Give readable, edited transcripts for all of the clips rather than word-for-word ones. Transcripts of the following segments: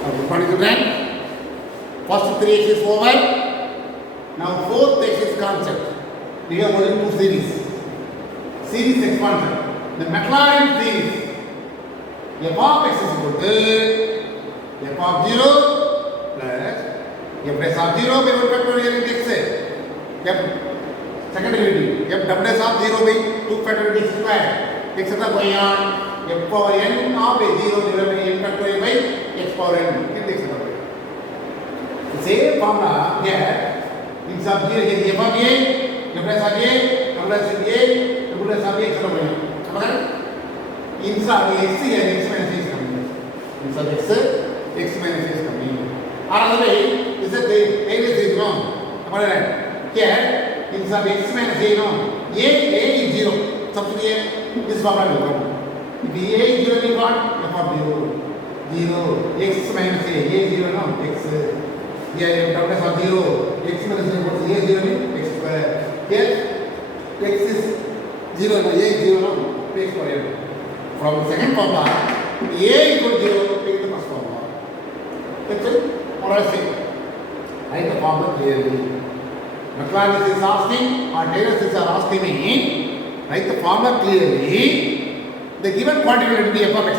What is the time? First 3x is over. Now fourth x is constant. We have only two series. Series expansion. The Maclaurin series. F of x is equal to f of 0 plus f dash of 0 by 1 factorial into x. F second derivative. F double dash of 0 by 2 factorial into x square. Etc. going on. F power n of a 0 divided by n factorial by x power n into x power n. The same formula here. It's of 0 here. F of a, f dash of a, f dash of a, f dash of a, etc. going on. Inside x here, x minus x coming. Inside x minus x coming. Another way is that the is wrong. Here, inside x minus a no. A is 0. Substitute this formula will come. If a is 0, we got f of 0. 0. X minus a 0 no. X. Here, f of 0. X minus a what is a 0 means x square. Here, x is 0 no. A is 0 no. X square. From the second formula, a equal to 0, take the first formula. That's it. What I say? Write the formula clearly. Maclaurin is asking, or Taylor is asking me, write the formula clearly. The given quantity will be f of x.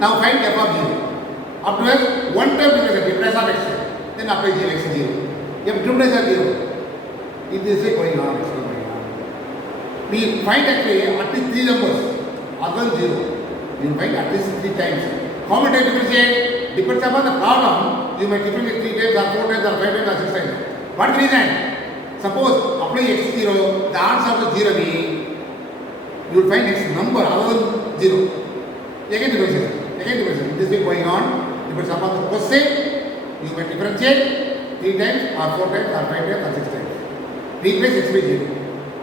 Now find f of 0. Afterwards, one term difference, difference of x. Then apply 0, x 0. If difference of 0, it is going on, x going on. We find actually at least 3 numbers. Other than 0, you will find at least 3 times. How many times differentiate? Depends upon the problem. You may differentiate 3 times or 4 times or 5 times or 6 times. What is the reason? Suppose apply x0, the answer of the 0 be, you will find x number other than 0. Again differentiate. This way going on. Depends upon the question. You may differentiate 3 times or 4 times or 5 times or 6 times. Replace x by 0.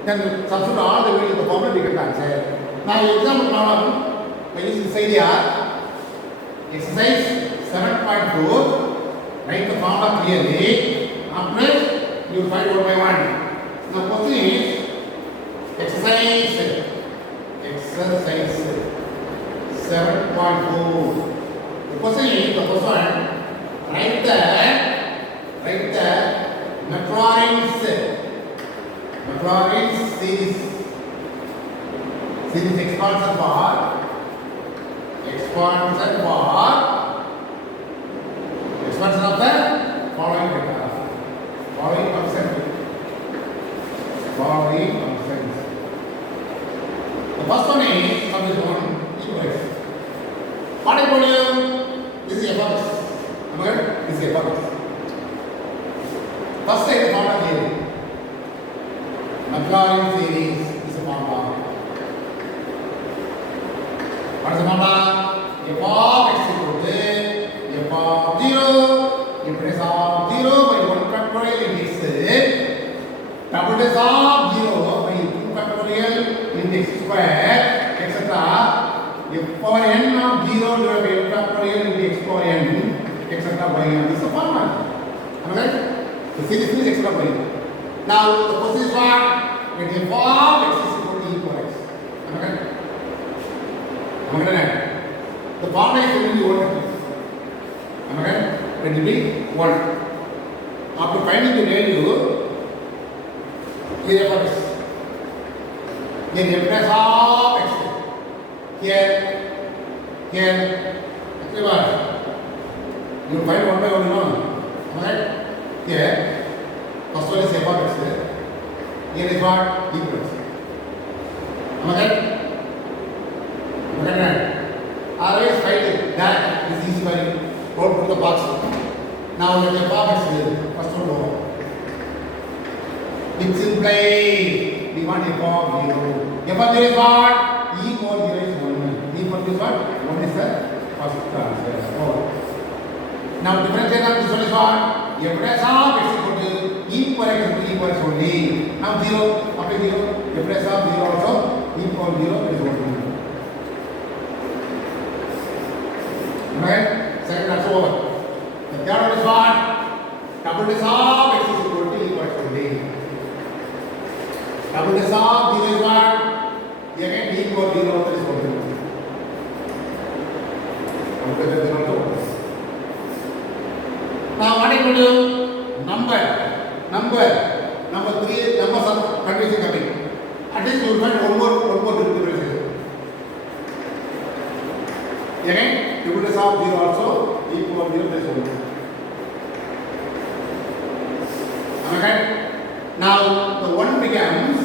Then substitute all the values in the formula, we get the answer. Now, example problem by using this idea, exercise 7.4, write the formula clearly. After you will find one by one. Now, question is exercise 7.4. The question is the first one. Write the Maclaurin series. Series expansion for expansion of the following data. Following concept. The first one is from this one equals. What I told you, this is f of x. Am I right? This is f of x. First take the formula here. Maclaurin series is a formula. What is the formula? F of x equal to f of 0 in place of 0 by 1 factorial into x. Double dash of 0 by 2 factorial into x square, etc. F power n of 0 divided by n factorial into x power n, etc. by n. This is the formula. Am I right? The series is etc. by n. Now the question is what? When f of x is equal to e power x. Am I right? The formula is going to be 1. Am I right? It will be 1. After finding the value, here f of x. Here f dash of x. Here, actually what? You will find 1 by 1, you know. Am I right? Here, first one is f of x. Here is what? E equals. Am I right? Always find it. That is easy by go put the box. Now let the box is first one over. It's in play. We want f of 0. F of 0 is what? E for 0 is 1. E for 0 is what? 1 is the first answer. Now differentiate of this one is what? F dash of x equal to e for x equal to e for x only. Now 0. After 0. F dash of 0 also e for 0 is 1. Right? Second that's over. The third one is what? Double dash of x is equal to e for x only. Double dash of 0 is what? Again e for 0 that is 1. Now what I told you? Number 3 numbers are continuously coming. At least you will find one more difference. Again, difference of 0 also equal 0 plus 1. Okay. Now the 1 becomes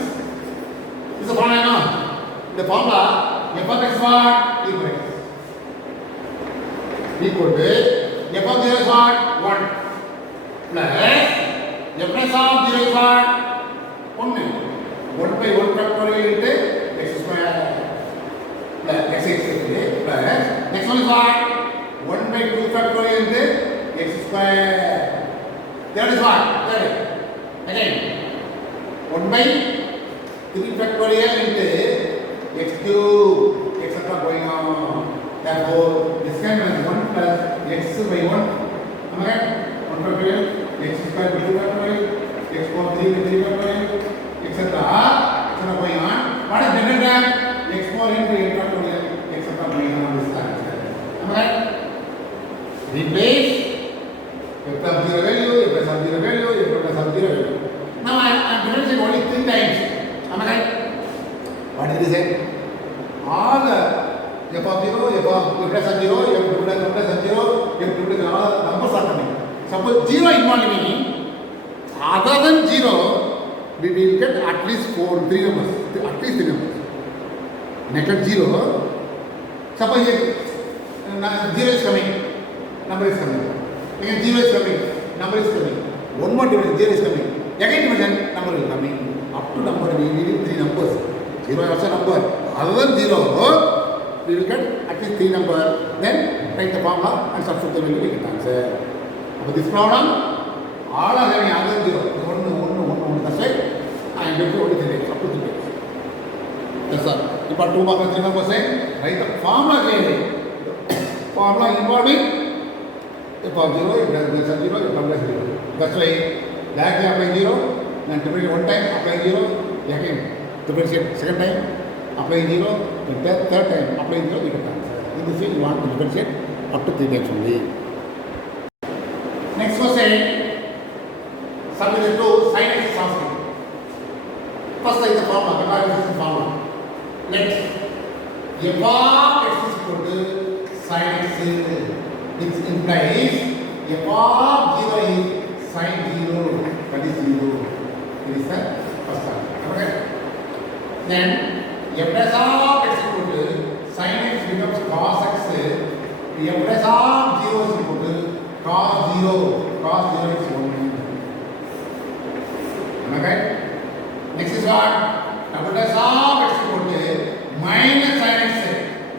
is the formula now. The formula f of x what equal to f of 0 is what 1 plus f plus of 0 is what 1 by 1 factorial into x square plus x plus next one is what 1 by 2 factorial into x square. That is what again 1 by 3 factorial into x cube etc. going on. Therefore this can be 1 plus x by 1 am I right? 1 factorial x square by 2 factorial x power 3 by 3 factorial etc. going on. What is greater than x power n by n factorial etc. going on this answer. Am I right? Replace f of 0 value, f plus of 0 value, f plus of 0 value. Now I am differentiating only 3 times. Am I right? What did he say? All the f of 0, f plus of 0, f plus of 0, f plus all the numbers are coming. Suppose 0 involved meaning other than 0 we will get at least 3 numbers. At least 3 numbers. Neglect 0. Suppose here 0 is coming. Number is coming. Again 0 is coming. Number is coming. One more division 0 is coming. Again division number will coming. Up to number we need 3 numbers. 0 is also number. Other than 0 we will get at least 3 number. Then write the formula and substitute the value we get answer. But this problem all are having other than 0. 1. That's why I am going to only 3 days. Up to 3 days. Yes sir. If 2 marks and 3 numbers say write the formula clearly. Formula involving f of 0, f plus of 0, f plus 0. That's why directly apply 0, then differentiate 1 time, apply 0, again differentiate second time, apply 0, then third time, apply 0, you get answer. In this way you want to differentiate up to 3 times only. Next question, subject to sin x is asking. First is the formula, the formula. Let f of x is equal to sin x, which implies f of 0 is sin 0, that is 0. This is the first one. Okay. Then f plus of x equal to sin x becomes cos x. F plus of 0 is equal to cos 0. Cos 0 is 1. Okay. Next is what? F plus of x equal to minus sin x,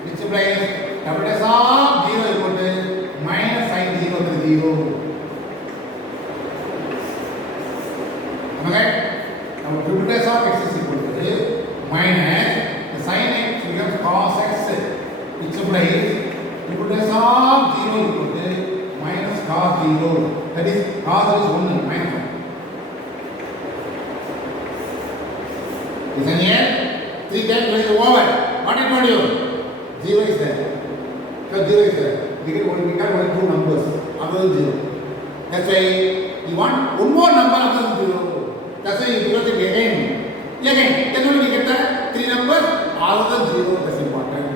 which implies f plus of 0 equal to minus sin 0 to 0. Okay? Now f plus of x is equal to minus the sin x becomes cos x, which implies f plus of 0 equal to minus cos 0. That is cos is 1 minus 1. Isn't here? 3 times is over. What I told you? 0 is there. So 0 is there. We can only 2 numbers other than 0. That's why you want one more number other than 0. That's why you do it again. Then only we get the 3 numbers other than 0. That's important.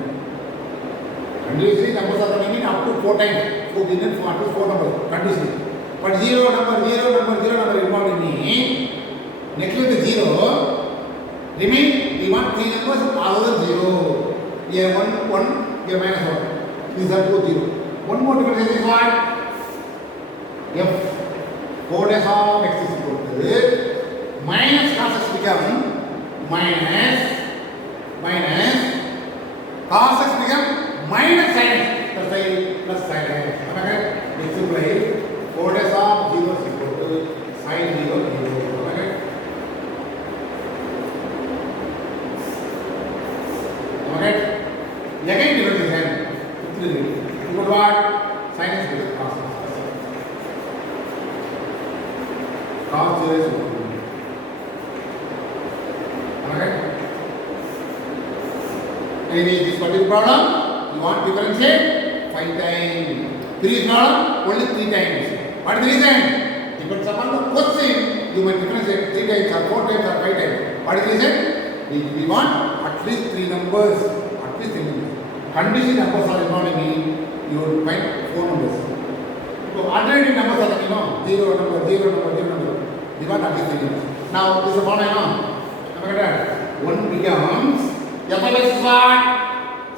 And usually numbers are coming in up to 4 times. 4 billion, up to 4 numbers. Continuously. But 0 number involved in me. Next to the 0. Remain, we want 3 numbers other than 0. Here 1, here minus 1. These are both 0. One more difference is what? F 4 dash of x is equal to minus cos x become minus cos x become minus sin x. That's why plus sin x. Okay? This implies 4 dash of 0 is equal to sin 0. Okay? Again differentiation. You got what? Sin x becomes cos x. Cos 0 is 1. Okay? Anyway, this particular problem, you want to differentiate, 5 times. 3 is not only 3 times. What is the reason? Depends upon the question. You might differentiate 3 times or 4 times or 5 times. What is the reason? We want at least 3 numbers. At least 3 numbers. Condition numbers are involved in you will find 4 numbers. So alternative numbers are, 0 number, 0 number, 0 number. We want at least 3 numbers. Now this is the formula, Look at that. 1 becomes f of x is what?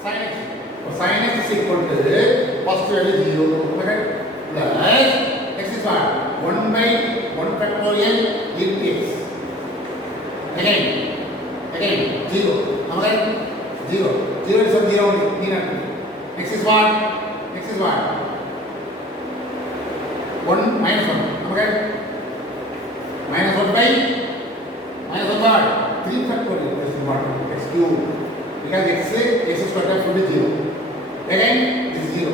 Sin x. So sin x is equal to first value 0. Okay? Plus x is what? 1 by 1 factorial into x. Again 0. Okay? 0. 0 is from 0 only. X is what? X is what? 1 minus 1. Okay? Minus 1 by minus 1 what? 3 factorial. This is what? X cube. Because x square is 0. Again, this is 0.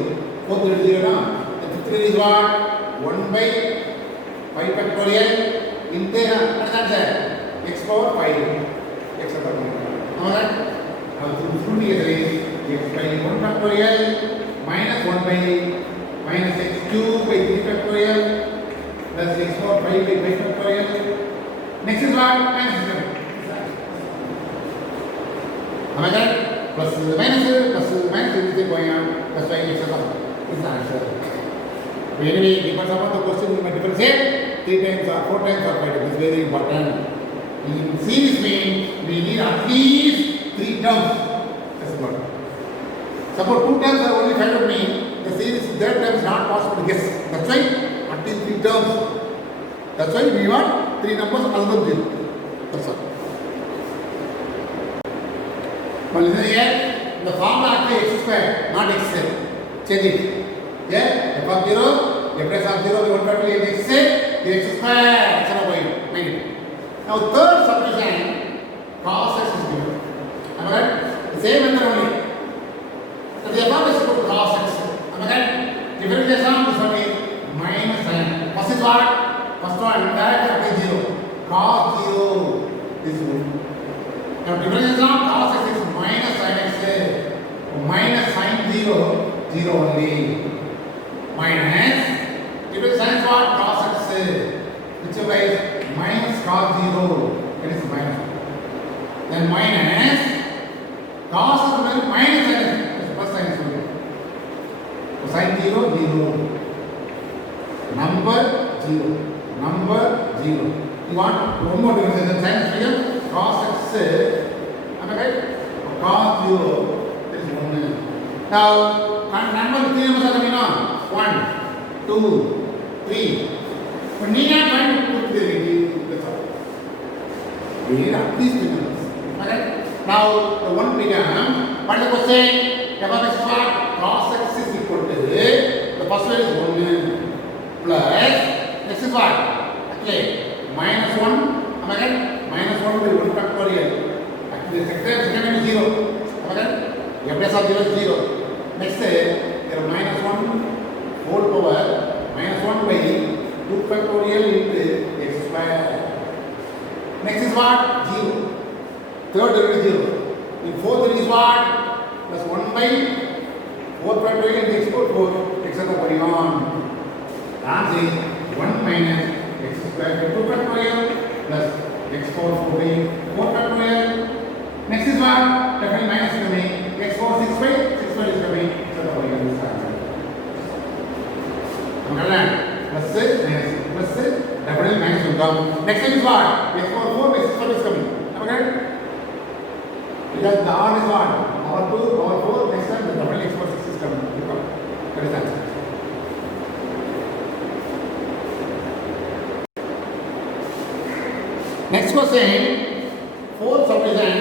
4th is 0 now. The fifth is what? 1 by 5 factorial into what is answer? X power 5. X power 5. Alright? Now, through the x by 1 factorial minus 1 by minus x cube by 3 factorial plus x power 5 by 5 factorial. Next is what? Minus 7. Am I correct? Plus minus is going on. That's why it's the answer. Anyway, depends upon the question, you might differentiate 3 times or 4 times or 5 times. It's very important. In series means we need at least 3 terms. That's important. Suppose 2 terms are only found out me, the series third term is not possible to guess. That's why at least 3 terms. That's why we want 3 numbers other than 0. That's all. But listen here, the formula actually x square, not x square. Change it. Yeah, f of 0, f of 0, we want to be x square, x over y. Make it. Now third subdivision, cos x is given. Alright? The same method only. So the above is equal to cos x. Alright? Differentiation this one is minus sin. First is what? First one, direct factor 0. Cos 0 is 1. Now differentiation of cos x is minus sin x. Minus sin 0, 0 only. Minus differentiation is what? Cos x. Which implies minus cos 0. That is minus. Then minus cos of minus sin x. Plus sin x only. So sin 0, 0. Number 0. Number 0. You want one more difference. Sin x here. Cos x. Am I right? Cos 0. That is 1. Now, number 3 numbers are coming on. 1, 2, 3. But we are trying to put the that's all. We need at least 3 numbers. Okay? Now, the one began. What is the question? F of x what? Cos x is equal to the first one is 1 plus x is what? Okay, minus 1. Am I right? Minus 1 by 1 factorial. Actually, the second one is 0. Am I right? F of 0 is 0. Next, there are minus 1 whole power minus 1 by 2 factorial into x square. Next is what? 0. Third derivative is 0. In fourth derivative is what? Plus 1 by 4 factorial into x power 4. X is going on. Answer is 1 minus x square by 2 factorial plus x power 4 by 4 factorial. Next is what? Definitely minus is coming. X power 6 by 6 square is coming. X is going on this answer. Plus definitely minus will come. Next thing is what? X power 4 by 6 square is coming. Okay? Because the R is what? Power 2, power 4, next time the definitely x power 6 is coming. That is the answer. Next question, fourth subdivision,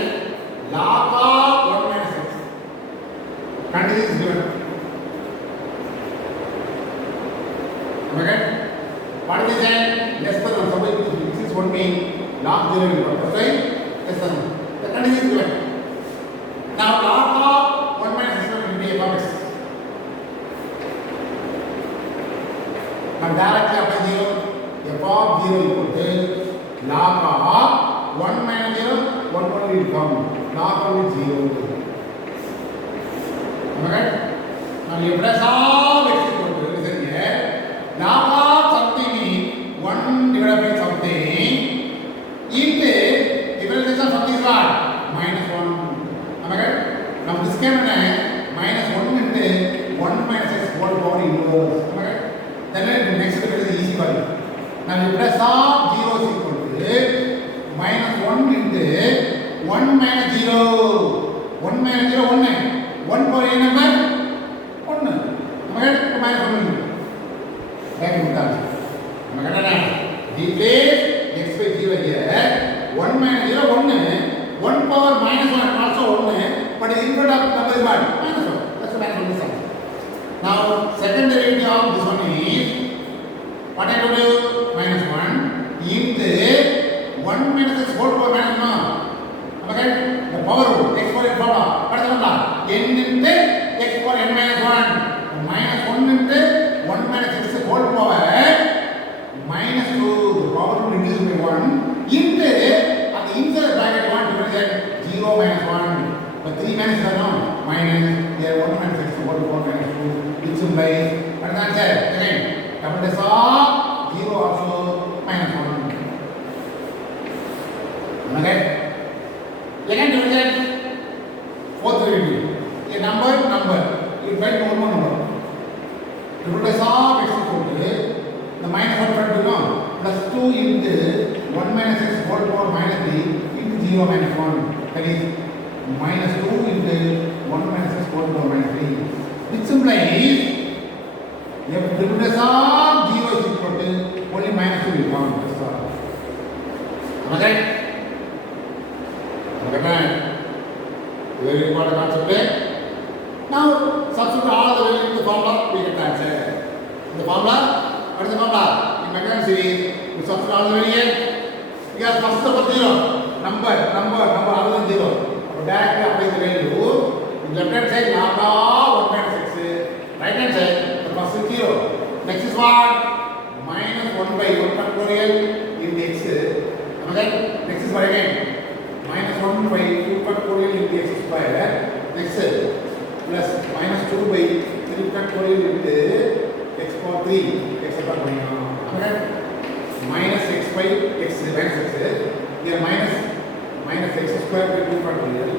log of 1 minus x. Quantity is given. Okay? What is the less than 1? Suppose this is 1 being log 0 will come. That's right? Less than 1. The quantity is given. Now log of 1 minus x will be f of x. Now directly after 0, f of 0 equal to log of 1 minus 0, 1 will come. Log of 0. Am I right? Now Now f dash of x equal to, listen here, log of something is 1 divided by something into differentiation of something is what? Minus 1. Am I correct? Now this came as minus 1 into 1 minus x whole power inverse. Am I correct? Then the next step is easy value. Now f dash of 0 is equal to minus 1 into 1 minus 0. 1 minus 0, 1. 1 power a number? 1. Am I correct? Minus 1. Back in the answer. Am I correct? Replace x by 0 here. 1 minus 0, 1. 1 power minus 1 also 1. But the input of number is what? Minus 1. That's the minus 1 is answer. Now, second derivative of this one is, what I have to do? Minus 1 into 1 minus x whole power minus 1. Okay? The power rule, x power n power. What is the number? N into x power n minus 1. Minus 1 into 1 minus x whole power minus 2. The power rule reduced by 1 into, at the inside bracket 1 to represent 0 minus 1. But 3 minus is no. Minus, here 1 minus x whole power minus 2. Which implies, what is the answer? Again, double dash of 0 also minus 1. Okay? Again, to represent fourth derivative. A number. You find one more number. Double dash of x equal to the minus 1 front, you know, plus 2 into 1 minus x whole power minus 3 into 0 minus 1. That is minus 2 into 1 minus x whole power minus 3. Which implies if double dash of 0 is equal to only minus 2 will come. That's all. Okay? Okay? Very important concept. Now, substitute all the values in the formula, we get the answer. In the formula, what is the formula? In Maclaurin series, we substitute all the values. We have first number 0. Number other than 0. So directly apply the value. In left hand side, log of 1 minus x. Right hand side, the first is 0. Next is what? Minus 1 by 1 factorial into x. Okay? Next is what again? Minus 1 by 2 factorial into x square. Next plus minus 2 by 3 factorial into x power 3. X power 1. Okay? Minus x by x. Here minus x square by 2 factorial.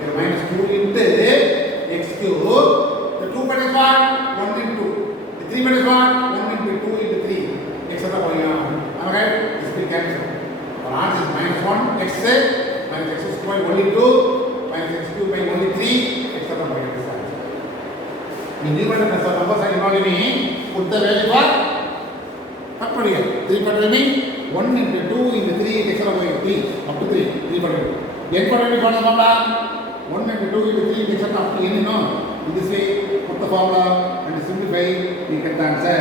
Here minus 2 into x cube. The 2 part is what? 1 into 2. The 3 part is what? 1 into 2 into 3. X power 1. Okay? This will cancel. Our answer is minus 1 x minus x square only 2 minus x cube by only 3 x power 1 is answer. When you want to answer numbers are involved in, put the value for factorial. 3 factorial means 1 into 2 into 3 x power 3 up to 3 factorial. N factorial for the formula 1 into 2 into 3 x up to n. You know, in this way put the formula and simplify, you get the answer.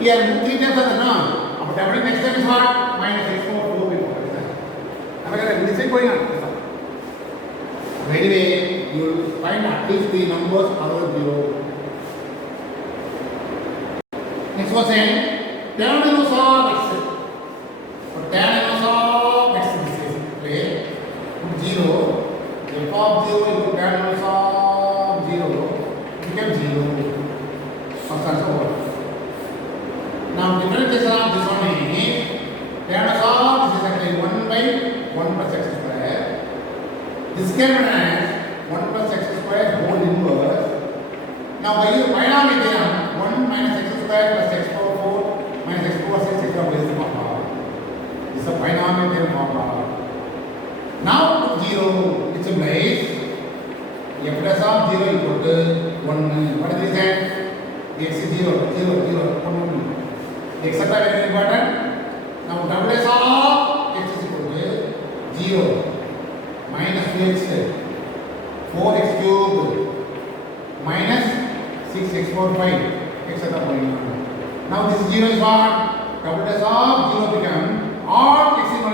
Here 3 times are no. But next time is what? Minus x power 4 will come. Am I correct? This is going on. Anyway, you will find at least 3 numbers other than 0. Next was saying tan inverse of x. So tan inverse of x is play 0. F of 0 into tan inverse of 0 becomes 0. First answer over. Now differentiation of this one is tan inverse of this is actually 1 by 1 plus x square. This can be as 1 plus x square whole inverse. Now by the binomial theorem, 1 minus x square plus x power 4 minus x power 6 x power is the formula. This is a binomial theorem formula. Now put 0, which implies f dash of 0 equal to 1. What is this then? X is 0, 0, 0, 1. Etc. very important. Now double dash of x is equal to 0 minus 2x 4x cubed minus 6x power 5 etc. Now this 0 is what? Double dash of 0 become all x is 0.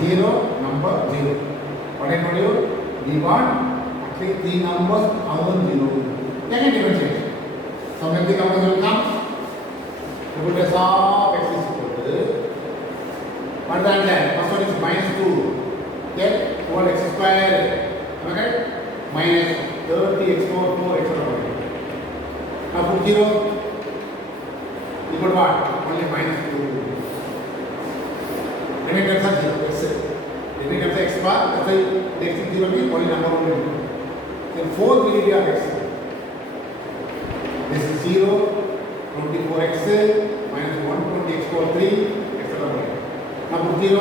0 number 0. What I told you? We want actually 3 numbers other than 0. Second differentiate. So when the numbers will come, double dash of x is equal to What is the answer? First one is minus 2. Okay, whole x square. Okay, minus 30 x power 4 x power 4. Now put 0. You put what? Only minus 2. Remainder is 0. X. Remainder is x bar. That's why x is 0 means only number 1. Then 4 derivative of x. This is 0, 24x minus 120x power 3, etc. Now put 0,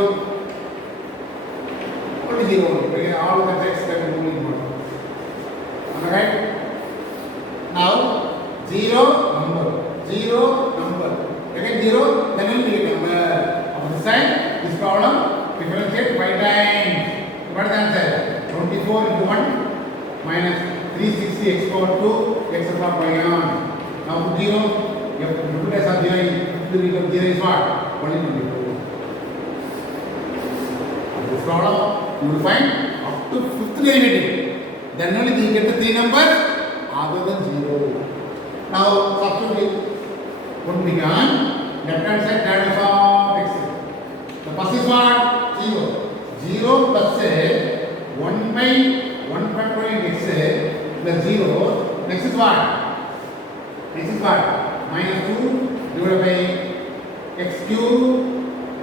only 0 only. Because all of the x that is only 1. Alright? Now 0 number. Again 0, then only we get number. On this side, this problem differentiate 5 times. What is the answer? 24 into 1 minus 360x power 2 etc. by on. Now put 0. You have to put as a 0. The root of 0 is what? Only 22. This problem you will find up to 5th derivative. Then only you get the 3 numbers other than 0. Now substitute. What we can left hand side values of x. The first is what? 0. 0 plus 1 by 1 factorial x plus 0. Next is what? Minus 2 divided by x cube.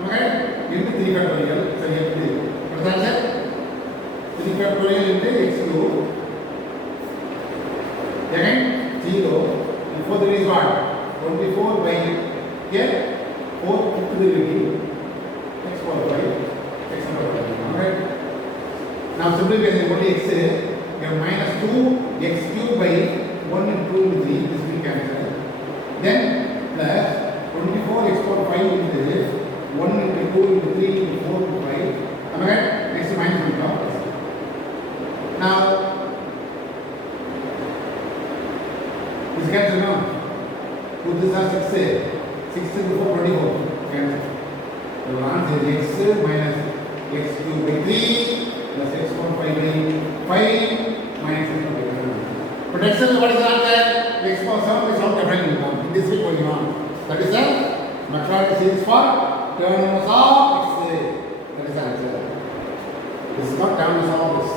Okay? Into 3 factorial. So you have to do. What is the answer? 3 factorial into x cube. Again 0. And 4 there is what? 24 by here 4 to the degree x power 5 x power 5. Alright. Now simplify only x. You have minus 2 x cube by 1 into 2 into 3. This will cancel. Then plus 24 x power 5 into 1 into 2 into 3 into 4 into 5. Am I right? Next minus will come. Now this cancel now. Put this as 6 into 4 24. Cancel. The answer is x minus x cube by 3 plus x power 5 by 5 minus x power 5. But next what is the answer? X power 7 is not different will come. In this way going on. That is the Maclaurin series for terminus of x. That is the answer. This is not terminus of this.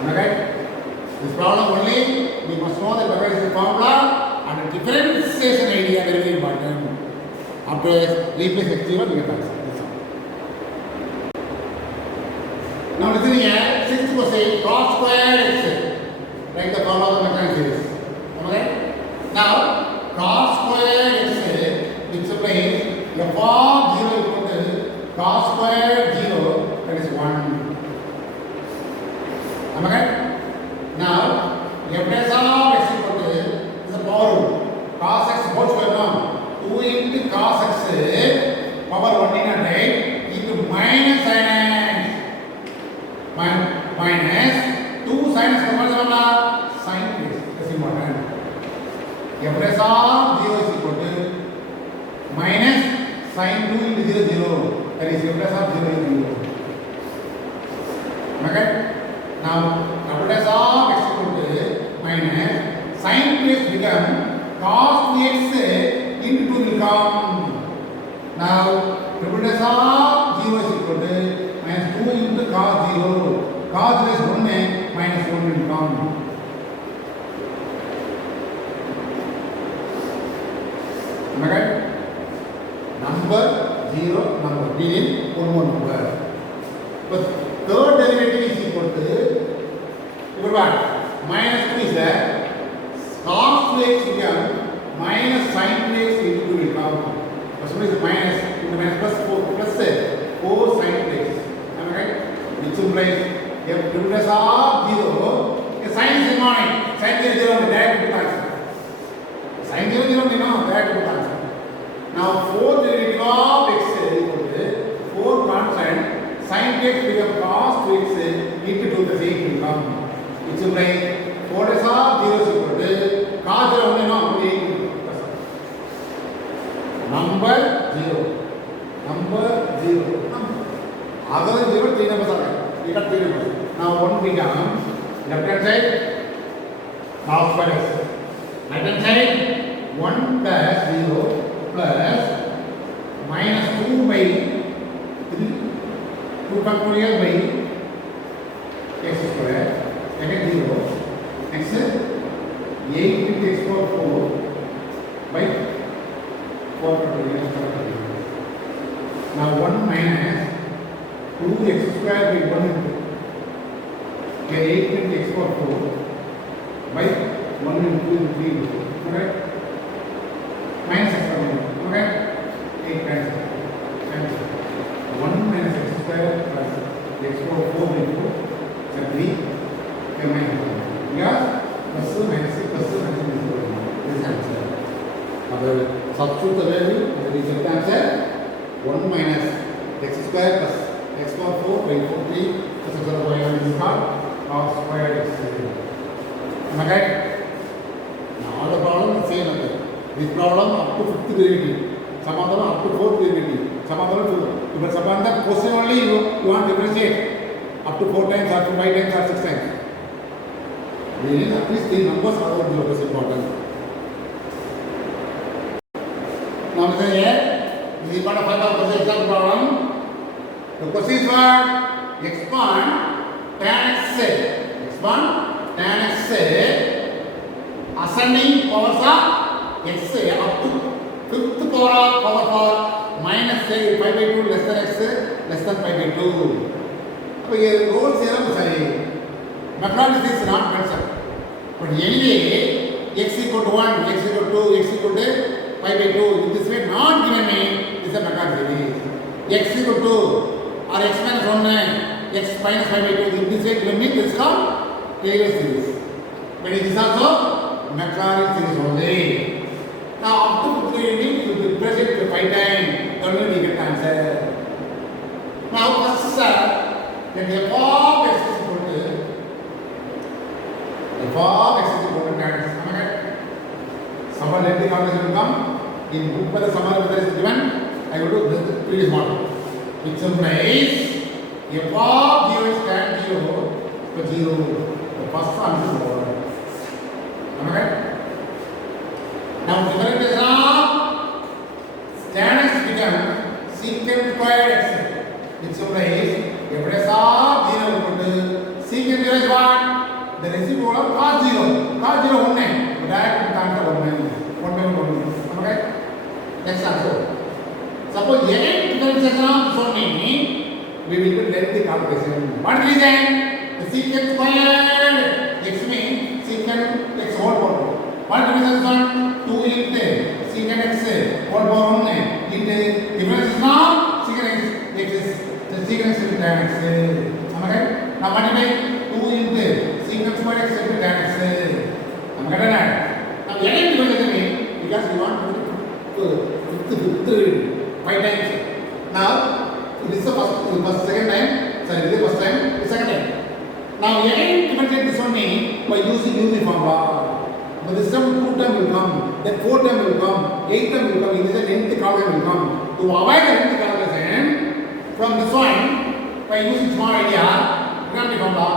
Am I right? This problem only we must know the differential formula and the differentiation idea very very important. After replace x0 we get answer. Now listen here, 6th question, cos square x. Write the formula of the Maclaurin series. Am I right? Now, cos square x, it supplies f of 0 equal to cos square 0, that is 1. Am I right? Now, f dash of x equal to is a power rule. Cos x whole square now. 2 into cos x power 1 in a right into minus sin x. Minus 2 sin x power sin x. That's important. F dash of 0 is equal to minus sin 2 into 0 0. That is f dash of 0 is 0. Okay? Now f dash of x equal to minus sin 2x become cos 2x into 2 will come. Now f dash of 0 is equal to minus 2 into cos 0. Cos 0 is 1 minus 1 will come. Am I right? Number 0 number meaning one more number. But third derivative is equal to what? Minus 2 is there. Cos 2x become minus sin 2x into 2 will come. First one is minus into minus plus 4 plus 4 sin 2x. Am I right? Which implies if difference of 0 is sin is mnemonic. Sin 0 0 on the direct answer. Sin 0 0 we know direct answer. Now 4 derivative of x is equal to 4 constant sin 2x become cos 2x into 2 the same will come. Which implies 4 dash of 0 is equal to cos 0 only no 8 number 0. Other than 0 3 numbers are there. We got 3 numbers. Now 1 becomes left hand side cos square x. Right hand side 1 plus 0 plus minus 2 by 3 2 factorial by x square again 0 next 8 into x power 4 by 4 factorial. Now 1 minus 2x square by 1 into 8 into x power 4 by 1 into 2 into 3 into 4. Alright? Minus x power 1. Okay? 8 times 1 minus x square plus x power 4 by 4 is 3. Okay, minus 1. Yes? Plus minus plus minus this answer. Now substitute the value and the result answer 1 minus x square plus x power 4 by 4 3 plus x power 1 is called cos square x. Am I right? Now all the problems the same method. This problem up to 5th derivative, some of them up to 4th derivative, some of them to, but some of them question only you want to differentiate up to 4 times, up to 5 times, or 6 times. We need at least 3 numbers are what is important. Now listen here, this is part of the example problem. The question is what? Expand tan x tan x ascending powers of x up to 5th power of minus 5 by 2 less than x less than 5 by 2. So here rules here sorry. Mathematics is not mentioned. But anyway, x equal to 1, x equal to 2, x equal to 5 by 2. In this way not given me is a mathematics. X equal to or x minus 1 x minus 5 by 2. In this way given me this is called Taylor series. But it is also Maclaurin series only. Now up to 3 you will press it to 5 times. Then you get answer. Now first then f of x is equal to tan x. Am I right? Summer lengthy calculation will come. In book by the summer method is given. I will do this previous model. Which implies f of 0 is tan 0 for 0. The first answer is over. Am I right? Now differentiation of tan x becomes secant squared x. Which implies f of 0 equal to secant 0 is what? The reciprocal of cos 0. Cos 0 1 direct answer 1 by 1. Am I right? Next answer. Suppose again differentiation of this one we will do lengthy calculation. What reason? The secant squared x means secant x whole power. What division is one? 2 into secant x whole power 1 into difference of secant x is the secant x into tan x. Am I right? Now multiply 2 into secant squared x into tan x. Am I right? Now again differentiation because we want to 5 times. Now this is the first second time. Sorry, this is the first time. The second time. Now again differentiate this one by using UV formula. But this time 2 time will come, then 4 time will come, 8 time will come. In this nth calculation will come. To avoid the nth calculation from this one by using small idea, trigonometry formula.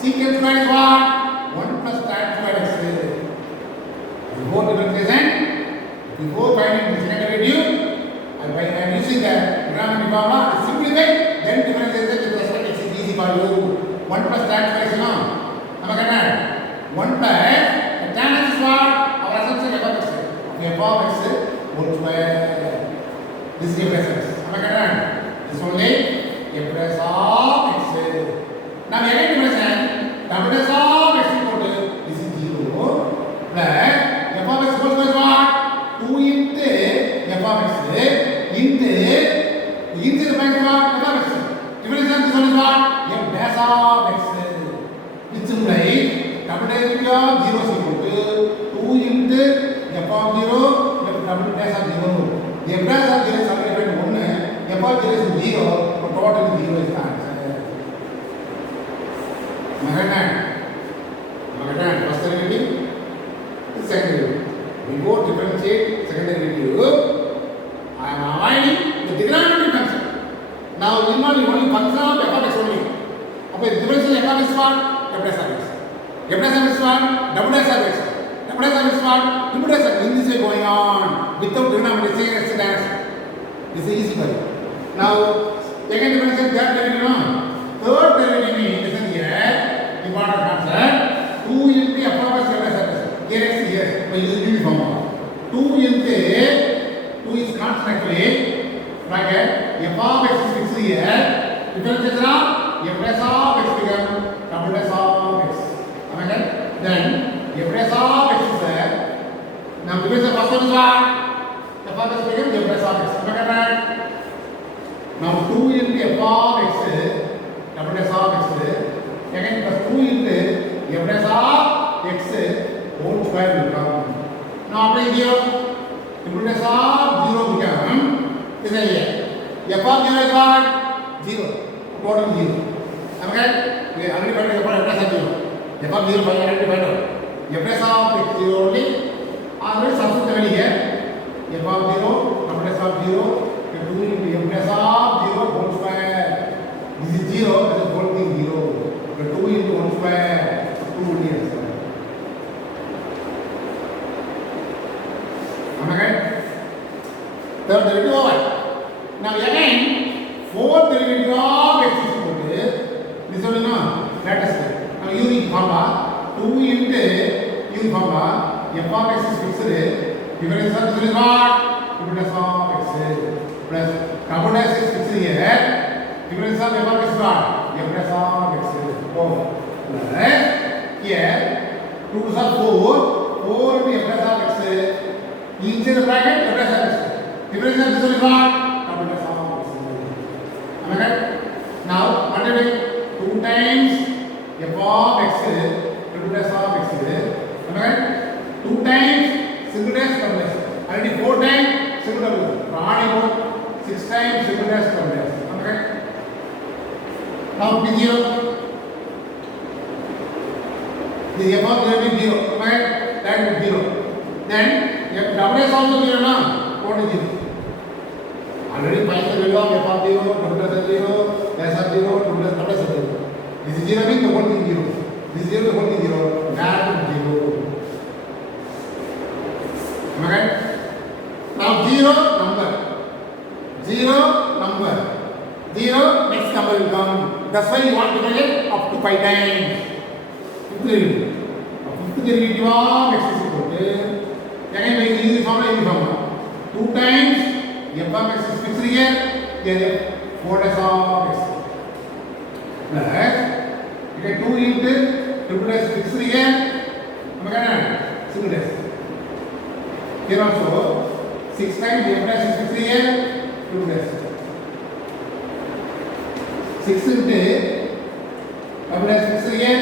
Secant squared is what? 1 plus tan squared x. Before differentiation, before finding the second derivative, I am using the trigonometry formula to simplify, then differentiation with respect to x is easy for you. 1 plus tan squared is no. Am I correct? 1 plus tan x is what? Our assumption f of x. F of x whole square. This is f of x. Am I correct? This only f of x. Now again differentiation. W of x equal to this is 0 plus f of x whole square is what? 2 into f of x into the point of f of x. Differentiation this one is what? F dash of x. Which implies double derivative of 0 is equal to 2 into f of 0 f double dash of 0. The f dash of 0 is already 1. F of 0 is 0. So total 0 is the answer. First derivative, second derivative. Before differentiate second derivative, I am avoiding the trigonometry function. Now, only function of f of x only. Okay, the difference is f of x what? F dash of x. F dash of x what? W dash of x. W dash of x what? W dash of x. In this way going on without trigonometry, secant x dash. This is easy for you. Now, second dimension, third derivative, no? Third derivative means, listen here, important concept, 2 into f of x plus f. Here x here, by using uniform. 2 into, 2 is constant actually, bracket, f of x is fixed here, differentiation of f dash of x become double dash of x. Okay? Then, f dash of x is there. Now, division first one is what? F of x becomes f dash of x. Okay? Now 2 into f of x double dash of x again plus 2 into f dash of x whole square will come. Now apply here double dash of 0 become this area. F of 0 is what? 0. Total 0. Okay? We already found f dash of 0. F of 0 already found out. F dash of x 0 only already substitute here. F of 0 double dash of 0 2 into f dash of 0 whole square. This is 0, that is whole thing 0. The 2 into 1 square, 2 will be answer. Am I right? Third derivative over. Now again, fourth derivative of x is equal to this one, no? Let us say. Now using formula, 2 into using formula, f of x is fixed. Difference of this is what? Difference of x. Plus carbon dash is fixed here. Difference of f of x is what? F dash of x. Oh. Plus here 2 to 4. 4 into f dash of x. Inside the bracket f dash of x. Difference of this one is what? Carbon dash of x. Am I right? Now multiply 2 times f of x. Carbon dash of x. Am I right? 2 times single dash carbon dash. Already 4 times single dash. Running 6 times single dash carbon dash. Okay? Now p 0. The f of 0 is 0. Right? That is 0. Then f double dash also 0 na? What is 0? Already find the value of f of 0, double dash of 0, dash of 0, double dash of 0. This is 0 means the whole thing 0. This is 0, the whole thing 0. That is 0. Am I right? Now 0 number. 0 number. 0 next number will come. That's why you want to get it up to 5 times. Fifth derivative of x is equal to again by using formula 2 times f of x is fixed here. Here 4 dash of x. Plus again 2 into triple dash fixed here. Am I correct? Single dash. Here also 6 times f dash is fixed here. 2 dash. 6 into double dash fixed here.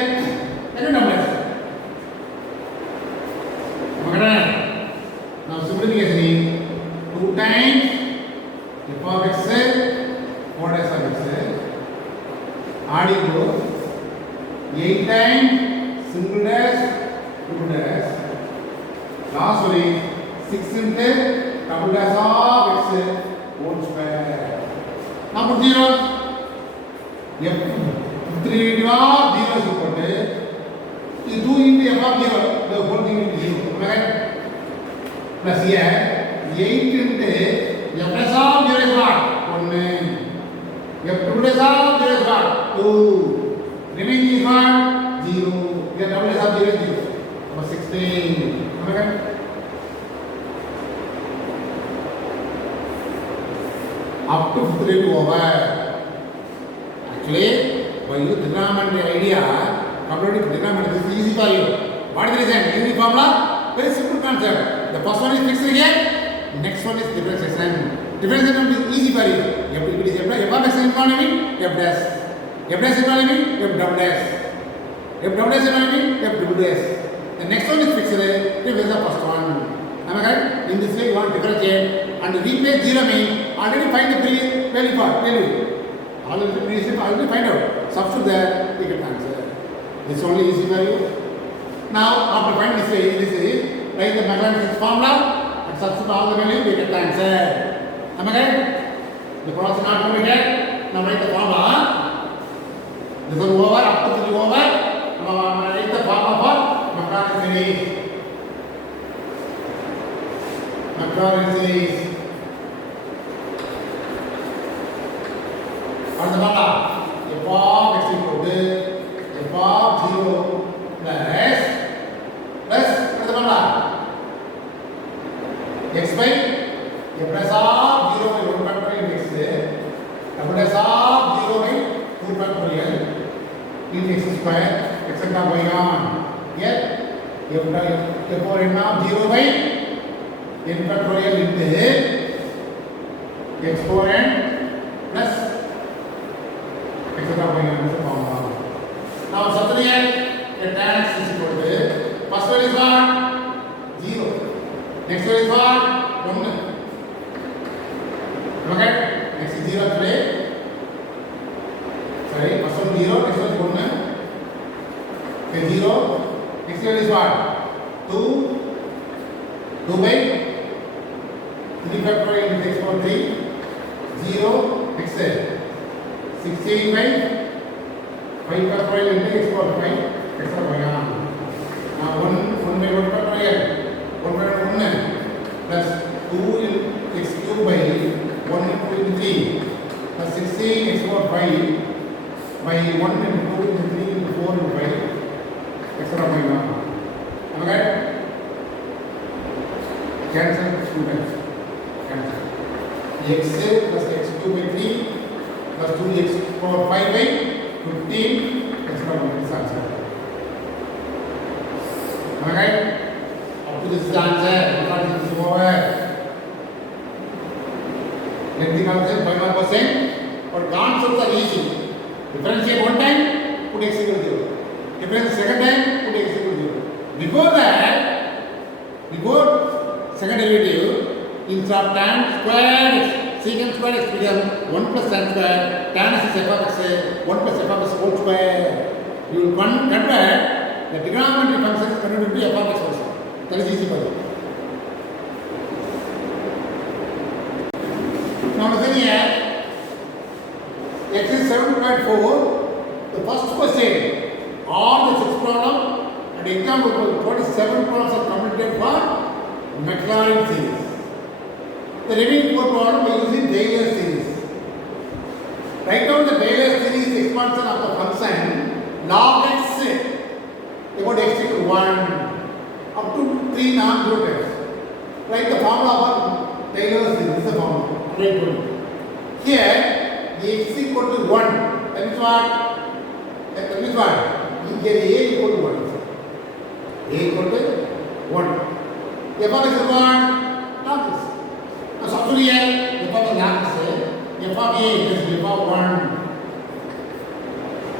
Again double dash. Okay. Now simplification 2 times f of x 4 dash of x. Add to 8 times single dash triple dash. Last one is 6 into double dash of x whole square. Now put 0. F derivative of 0 is equal to 2 into f of 0. The whole thing is 0. Right? Plus here 8 into f dash of 0 is what? 1. F double dash of 0 is what? 2. Remaining is what? 0. Here double dash of 0 is 0. Number 16. Right? Up to fifth derivative over. Actually, when you trigonometry idea, completing trigonometry, this is easy for you. What is the reason? Using formula, very simple concept. The first one is fixed here, next one is differentiation. Differentiation is easy for you. If it is f of x is equal f dash. F dash is equal f double dash. F double dash is equal f double dash. The next one is fixed. This is the first one. Am I correct? In this way, you want to differentiate and replace 0 means already find the previous value for value. Already find out. Substitute there, you get the answer. This is only easy for you. Now, after finding this way, write the mathematics formula and substitute all the values, you get the answer. Am I correct? The process is not completed. Now write the formula. This one over, up to 3 over. Now write the formula for Maclaurin series. Maclaurin series. அடுத்த பாருங்க f of x equal to f of 0 plus அடுத்த பாருங்க x by f plus of 0 by 1 factorial x f plus of 0 by 2 factorial into x square etc. going on. Here f power n of 0 by n factorial into x power n plus etc. going on is the formula. Now substitute a tan x is equal to first one is what? 0. Next one is what? 1. Okay? Next is 0 today. Sorry, first one 0, next one is 1. Okay, 0. Next one is what? 2. 2 by 3 factorial into x power 3. 0. Next 16 by 5 factorial into x power 5. Etc. going on. Now 1 by 1 factorial. 1 by 1 plus 2 in x cube by 1 into 3 plus 16 x power 5 by 1 into 2 into 3 into 4 into 5 etc. going on. Okay? Cancel students. Cancel. X plus x cube by 3 plus 2x power 5 by 15 etc. going on. This answer. Alright? Up to this is the answer. This is over. Let the concept 5%. But concepts are easy. Differentiate one time, put x equal to 0. Differentiate second time, put x equal to 0. Before that, before second derivative, instead of tan square x, secant square x become 1 plus tan square, tan x is f of x, 1 plus f of x whole square. You will convert the trigonometry function is converted to f of x also. That is easy for you. Now listen here. X is 7.4. The first question, all the 6 problems and example 47 problems are completed for Maclaurin series. The remaining 4 problems by using Taylor series. Write down the Taylor series expansion of the function log x about x equal to 1 up to 3 non-zero terms. Write the formula for Taylor series. This is the formula. Here, the x equal to 1. That means what? That means what? Here a equal to 1. A equal to 1. F of x is what? Log x. Now substitute here. F of log x. F of a is f of 1.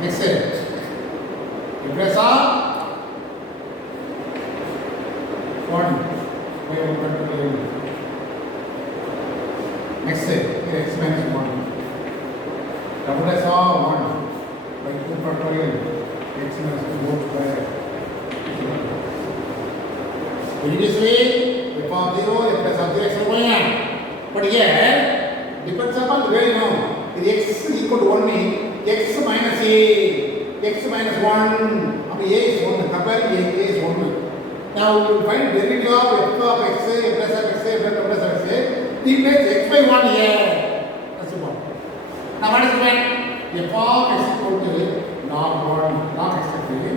Next step. Press of 1 by 1 factorial. Next step. Here x minus 1. Double s of 1 by 2 factorial. X minus 2 whole square. Previously, f of 0, f plus of 0, x is going on. But here, depends upon the way you know. If x is equal to 1 means x minus a, x minus 1. I mean, a is 1. Compare a is 1. Now, you find derivative of f of x, f plus of x, f plus of x. Replace x by 1 here. That's the one. Now, what is it? F of x equal to log 1, log x equal to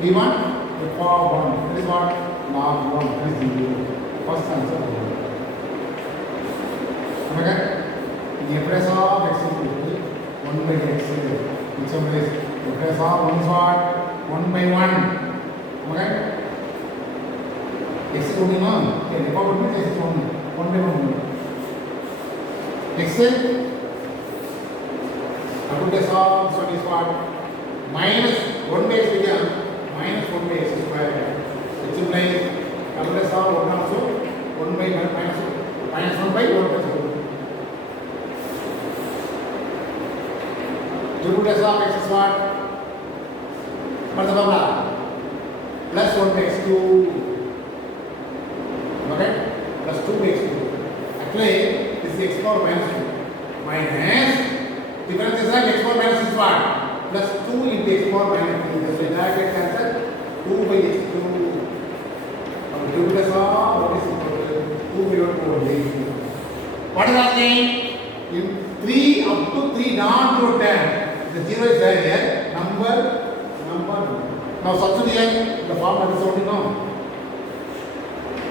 d1, f of 1. That is what? Log 1. That is the first answer. Okay? The f plus of x equal to 1 by x. Which one is f plus of 1 is what? 1 by 1. Okay? X equal to 1. Okay, f of 1 is x 1 by 1. X double dash of this one is what? Minus 1 by x become minus 1 by x square. Which implies double dash of 1 also 1 by minus 1 by 1 plus 1. Double dash of x is what? What's the formula? Plus 1 by x cube. Okay? Plus 2 by x cube. Actually, this is x power minus 2. Minus difference is like x power minus is what? Plus 2 into x power minus 3. That's why direct answer 2 by x cube. Double dash of what is equal to 2 by 1 over 8. What is happening? In 3 3 up to 3 non-zero term. The 0 is there here. Number. Now substitute the form that is only now.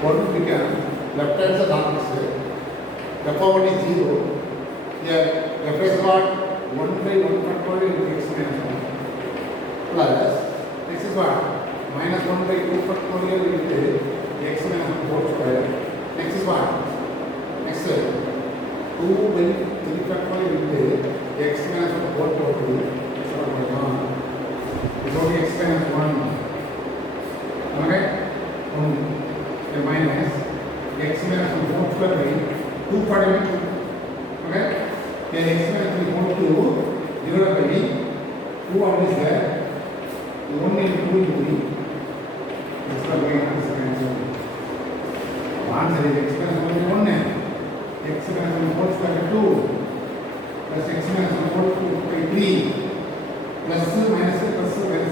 1 become left hand side answer. The power is 0. Here f is what? 1 by 1 factorial into x minus 1 plus x is what? Minus 1 by 2 factorial into x minus 1 whole square. Next is what? Next 2 by 3 factorial into x minus 1 whole total. It's what going on. It's only x minus 1. Okay? The minus x minus 1 whole square by 2 factorial into. Okay? Then x minus 3 whole to 0 by 2 on this there. The 1 into 2 into 3. That's what going on this answer. Answer is x minus 1 by 1. X minus 1 whole square by 2 plus x minus 1 whole by 3 plus minus x square.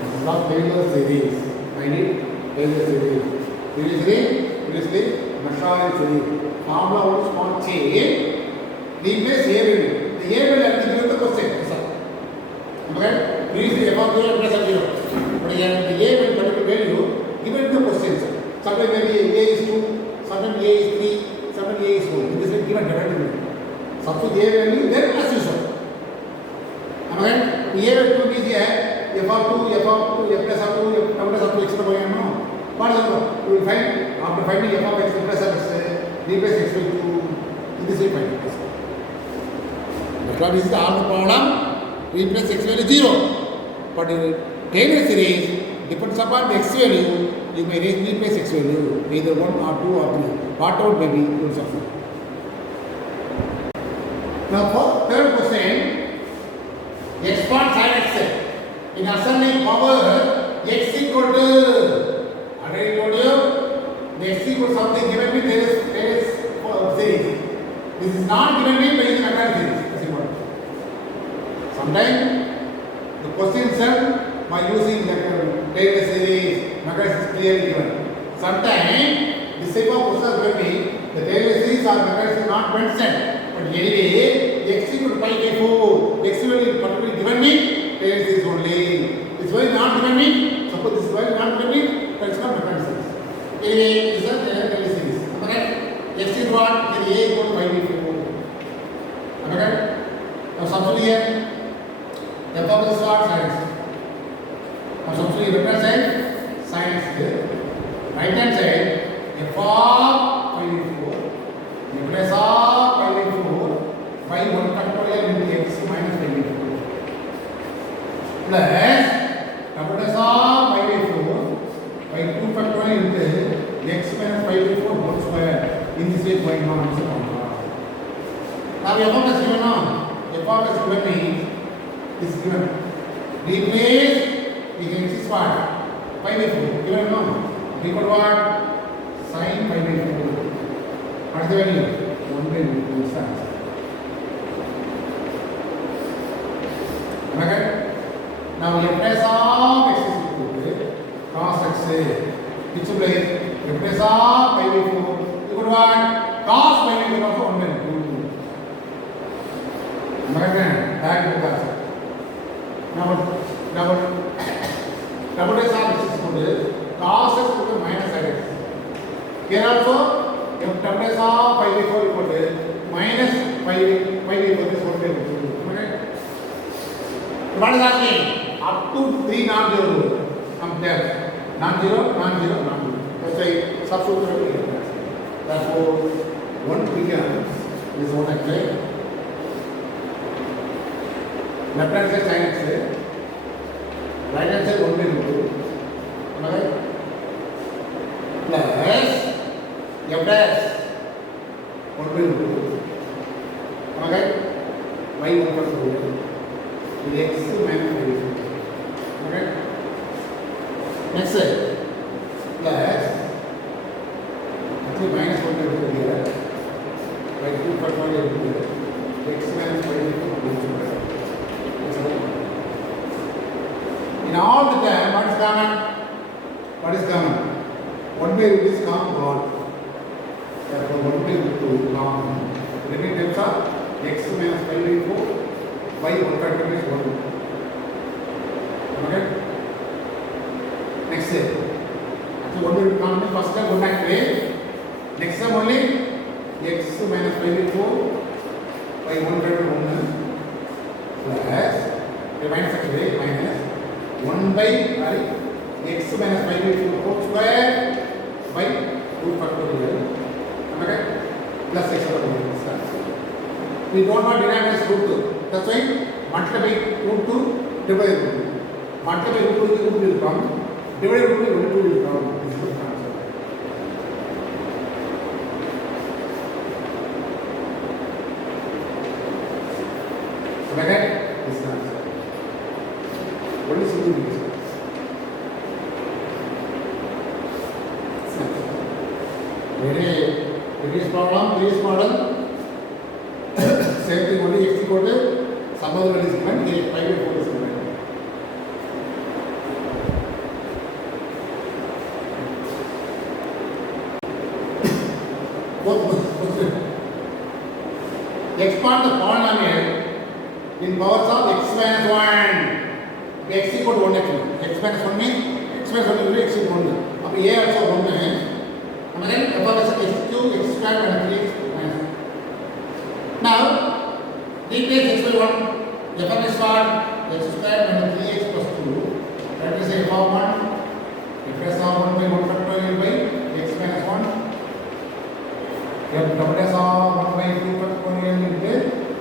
This is not Taylor series. I need Taylor series. Previously, Maclaurin series. Formula one small change. Replace A value. The A value has to give the question. Okay? Previously, above 0 plus 0. But here, the A value given the questions. Sometimes maybe A is 2, sometimes A is 3, sometimes A is 4. This is given directly. Substitute A value, then as usual. Okay? The A value 2 is here. F of 2, F of 2, F plus of 2, F plus of 2, etc. What is it? You will find, after finding F of x plus of x, replace x by 2, in this way find it. Because this is the alpha problem, replace x value 0. But in Taylor series, depends upon the x value, you may replace x value, either 1 or 2 or 3. Whatever may be, you will suffer. Now for third question, x part sin x. In ascending power, x equal to, already told you, the x equal to something given me, there is series. This is not given me by the Maclaurin series. Sometimes the question itself by using the Taylor series, Maclaurin is clearly given. Sometimes this type of question will be the Taylor series or Maclaurin is not mentioned. But anyway, the x equal to pi by 4, x will be particularly given me. Taylor series only. This why not given me. Suppose this is why not given me. That is not Maclaurin series. Anyway, this is Taylor series. Okay? X is what? Then A equal to pi by 4. Okay? Now substitute here. F of this what? Sin x. Now substitute left hand side. Sin x here. Right hand side. F of pi by 4. Replace of pi by 4 by 1 factorial into x minus pi by 4. Plus calculus of pi by 4 by 2 factorial into x minus pi by 4 whole square. In this way going on. Now f of x given now. F of x given means is given. Replace against this part pi by 4 given now. Equal to what? Sin pi by 4. What is the value? 1 by 2. Okay? Now replace of x is equal to cos x, which will be replace of pi by 4 equal to what? Cos pi by 4 of 1 by 2. Back to that. Now replace of x is equal to cos x equal to minus sin x. Here also, if replace of pi by 4 equal to minus pi by 4 is 1 by 2. Okay? What is asking? Up to 3 non-zero come there. Non-zero. That's why substitute here. Therefore, 1 becomes is what I say. Left hand side sin x. Right hand side 1 by 2. Right? Plus f dash 1 by 2. Okay? Y 1 plus 4. X minus 5. Okay? Next side. Plus actually minus 1 by 2 here. By 2 factorial here. X minus 5 in all the time, what is common? What is common? 1 by root is common God. Therefore, 1 by by root 2 long. Remaining terms are x minus 5 by 4 by 1 factor is 1. Okay? Next step. So what will come? First step go back way. Next step only x minus 5 by 4 by 1 factor 1 plus minus actually minus 1 by x minus 5 by 4 whole square by 2 factorial. Okay? Plus x over we don't want denominator as root 2. That's why multiply by root 2 divide by root 2. Multiply by root 2 root will come. Divide by root 2 will come. This is the answer. Okay? This is the answer. What is the previous model. Same thing only x equal to some other value is given, here 5 by 4 is given. Expand the polynomial in powers of x minus 1. X equal to 1 actually. X minus 1 means x minus 1 will be x equal to 1. Now a also 1 है. And then f of x is x cube x square and 3x minus 1. Now replace x by 1. F of x what? X square and 3x plus 2. That is f of 1. F of 1 by 1 factorial by x minus 1. F double s of 1 by 2 factorial into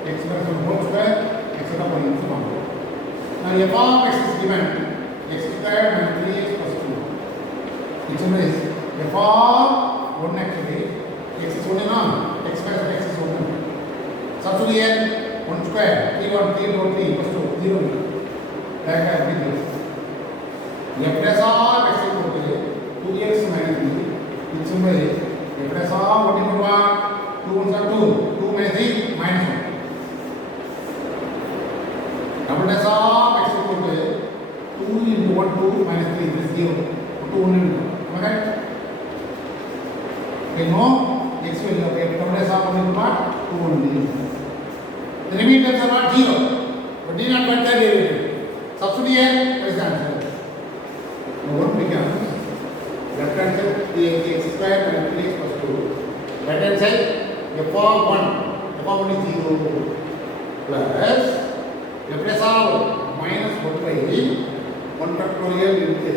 x minus 1 whole square x upon 1. Now f of x is given x square and 3x plus 2. Which means f of 1 actually x is 1 now. X minus x is 1. Substitute here 1 square 3 1 3 4 3 equals to 0. Like that we do. F plus of x equal to 2x minus b. Which means f plus of what equal to 2 1 are 2 minus 3 minus 1. Double plus of x equal to 2 into 1 2 minus 3 this is 0. 2 only will come. Am I right? Okay, no x will okay. Double plus of 1 equal to 2 only. The remaining terms are not 0. But need not get their derivative. Substitute here, what is the answer? Now what becomes left hand side x square and 3x plus 2. Right hand side f of 1. F of 1 is 0 plus f plus of minus 1 by 1 factorial into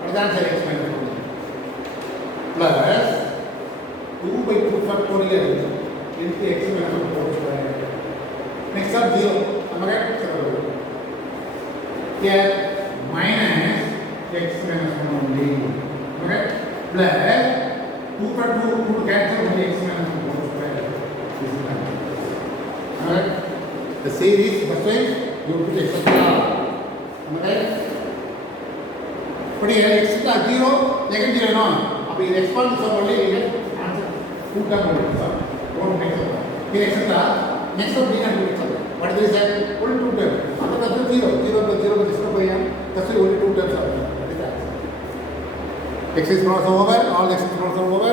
what is the answer x minus 1 plus 2 by 2 factorial into x minus 1 whole square. Next up 0. Am I right? Here minus x minus 1 only. Okay? Plus 2 for 2 to cancel only x minus 1 whole square. This is the answer. Alright? The series first way you put x am I right? But here x is 0, negative 0 no. Now here expand for only you get answer 2 term only. Don't make it. Here x is next up we can do it. What is this? Only 2 terms. After that 0 plus 0 plus 0 that's only 2 terms are there. That is the answer. X is crossed over, all x is crossed over.